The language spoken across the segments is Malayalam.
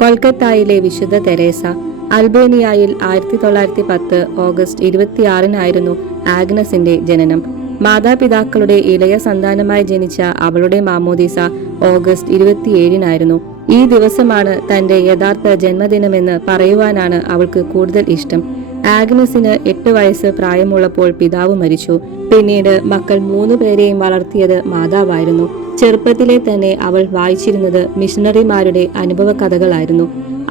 കൊൽക്കത്തായിലെ വിശുദ്ധ തെരേസ. അൽബേനിയയിൽ 1910 ഓഗസ്റ്റ് 26-നായിരുന്നു ആഗ്നസിന്റെ ജനനം. മാതാപിതാക്കളുടെ ഇളയ സന്താനമായി ജനിച്ച അവളുടെ മാമോദീസ ഓഗസ്റ്റ് 27-നായിരുന്നു. ഈ ദിവസമാണ് തന്റെ യഥാർത്ഥ ജന്മദിനമെന്ന് പറയുവാനാണ് അവൾക്ക് കൂടുതൽ ഇഷ്ടം. ആഗ്നസിന് 8 വയസ്സ് പ്രായമുള്ളപ്പോൾ പിതാവ് മരിച്ചു. പിന്നീട് മക്കൾ 3 പേരെയും വളർത്തിയത് മാതാവായിരുന്നു. ചെറുപ്പത്തിലെ തന്നെ അവൾ വായിച്ചിരുന്നത് മിഷണറിമാരുടെ അനുഭവ കഥകളായിരുന്നു.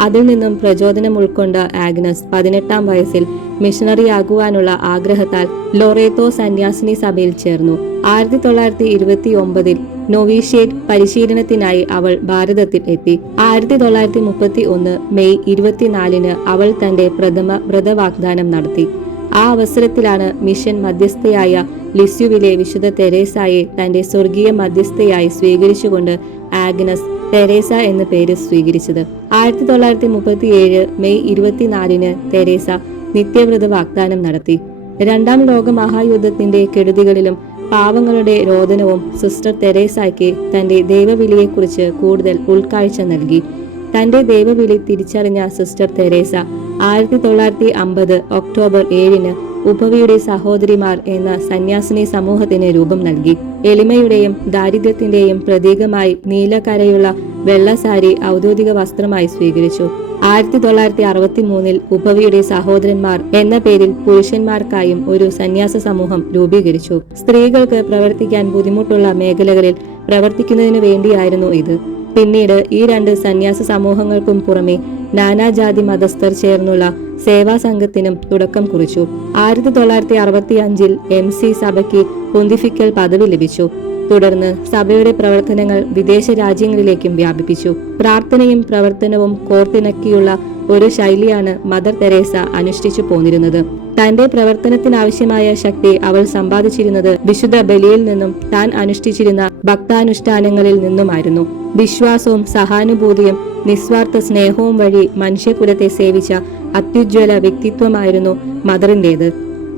അതിൽ നിന്നും പ്രചോദനം ഉൾക്കൊണ്ട ആഗ്നസ് 18-ാം വയസ്സിൽ മിഷണറിയാകുവാനുള്ള ആഗ്രഹത്താൽ ലൊറേത്തോ സന്യാസിനി സഭയിൽ ചേർന്നു. 1929 നൊവീഷ്യേറ്റ് പരിശീലനത്തിനായി അവൾ ഭാരതത്തിൽ എത്തി. 1931 മെയ് 24-ന് അവൾ തന്റെ പ്രഥമ വ്രതവാഗ്ദാനം നടത്തി. ആ അവസരത്തിലാണ് മിഷൻ മധ്യസ്ഥയായ ലിസ്യുവിലെ വിശുദ്ധ തെരേസായെ തന്റെ സ്വർഗീയ മധ്യസ്ഥയായി സ്വീകരിച്ചുകൊണ്ട് ആഗ്നസ് തെരേസ എന്ന പേര് സ്വീകരിച്ചത്. 1937 മെയ് 24-ന് തെരേസ നിത്യവ്രത വാഗ്ദാനം നടത്തി. 2-ാം ലോക മഹായുദ്ധത്തിന്റെ കെടുതികളിലും പാവങ്ങളുടെ രോദനവും സിസ്റ്റർ തെരേസയ്ക്ക് തന്റെ ദൈവവിളിയെക്കുറിച്ച് കൂടുതൽ ഉൾക്കാഴ്ച നൽകി. തന്റെ ദൈവവിളി തിരിച്ചറിഞ്ഞ സിസ്റ്റർ തെരേസ 1950 ഒക്ടോബർ 7-ന് ഉപവിയുടെ സഹോദരിമാർ എന്ന സന്യാസിനി സമൂഹത്തിന് രൂപം നൽകി. എളിമയുടെയും ദാരിദ്ര്യത്തിന്റെയും പ്രതീകമായി നീലക്കരയുള്ള വെള്ള സാരി ഔദ്യോഗിക വസ്ത്രമായി സ്വീകരിച്ചു. 1963 ഉപവിയുടെ സഹോദരന്മാർ എന്ന പേരിൽ പുരുഷന്മാർക്കായും ഒരു സന്യാസ സമൂഹം രൂപീകരിച്ചു. സ്ത്രീകൾക്ക് പ്രവർത്തിക്കാൻ ബുദ്ധിമുട്ടുള്ള മേഖലകളിൽ പ്രവർത്തിക്കുന്നതിനു വേണ്ടിയായിരുന്നു ഇത്. പിന്നീട് ഈ 2 സന്യാസ സമൂഹങ്ങൾക്കും പുറമെ നാനാജാതി മതസ്ഥർ ചേർന്നുള്ള സേവാ സംഘത്തിനും തുടക്കം കുറിച്ചു. 1965 MC സഭയ്ക്ക് പൊന്തിഫിക്കൽ പദവി ലഭിച്ചു. തുടർന്ന് സഭയുടെ പ്രവർത്തനങ്ങൾ വിദേശ രാജ്യങ്ങളിലേക്കും വ്യാപിപ്പിച്ചു. പ്രാർത്ഥനയും പ്രവർത്തനവും കോർത്തിണക്കിയുള്ള ഒരു ശൈലിയാണ് മദർ തെരേസ അനുഷ്ഠിച്ചു പോന്നിരുന്നത്. തന്റെ പ്രവർത്തനത്തിനാവശ്യമായ ശക്തി അവൾ സമ്പാദിച്ചിരുന്നത് വിശുദ്ധ ബലിയിൽ നിന്നും താൻ അനുഷ്ഠിച്ചിരുന്ന ഭക്താനുഷ്ഠാനങ്ങളിൽ നിന്നുമായിരുന്നു. വിശ്വാസവും സഹാനുഭൂതിയും നിസ്വാർത്ഥ സ്നേഹവും വഴി മനുഷ്യകുലത്തെ സേവിച്ച അത്യുജ്വല വ്യക്തിത്വമായിരുന്നു മദറിന്റേത്.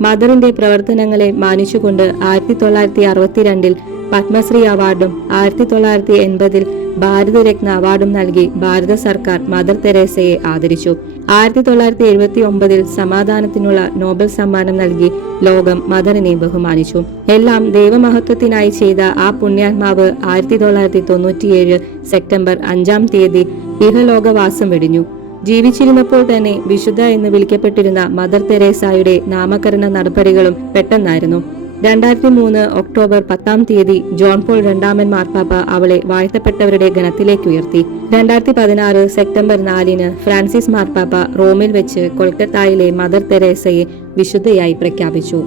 മദറിന്റെ പ്രവർത്തനങ്ങളെ മാനിച്ചുകൊണ്ട് 1962 പത്മശ്രീ അവാർഡും 1980 ഭാരതരത്ന അവാർഡും നൽകി ഭാരത സർക്കാർ മദർ തെരേസയെ ആദരിച്ചു. 1979 സമാധാനത്തിനുള്ള നോബൽ സമ്മാനം നൽകി ലോകം മദറിനെ ബഹുമാനിച്ചു. എല്ലാം ദൈവമഹത്വത്തിനായി ചെയ്ത ആ പുണ്യാത്മാവ് 1997 സെപ്റ്റംബർ 5-ാം തീയതി ഇഹലോകവാസം വെടിഞ്ഞു. ജീവിച്ചിരുന്നപ്പോൾ തന്നെ വിശുദ്ധ എന്ന് വിളിക്കപ്പെട്ടിരുന്ന മദർ തെരേസായുടെ നാമകരണ നടപടികളും പെട്ടെന്നായിരുന്നു. 2003 ഒക്ടോബർ 10-ാം തീയതി ജോൺ പോൾ 2-ാമൻ മാർപ്പാപ്പ അവളെ വാഴ്ത്തപ്പെട്ടവരുടെ ഗണത്തിലേക്ക് ഉയർത്തി. 2016 സെപ്റ്റംബർ 4-ന് ഫ്രാൻസിസ് മാർപ്പാപ്പ റോമിൽ വെച്ച് കൊൽക്കത്തായിലെ മദർ തെരേസയെ വിശുദ്ധയായി പ്രഖ്യാപിച്ചു.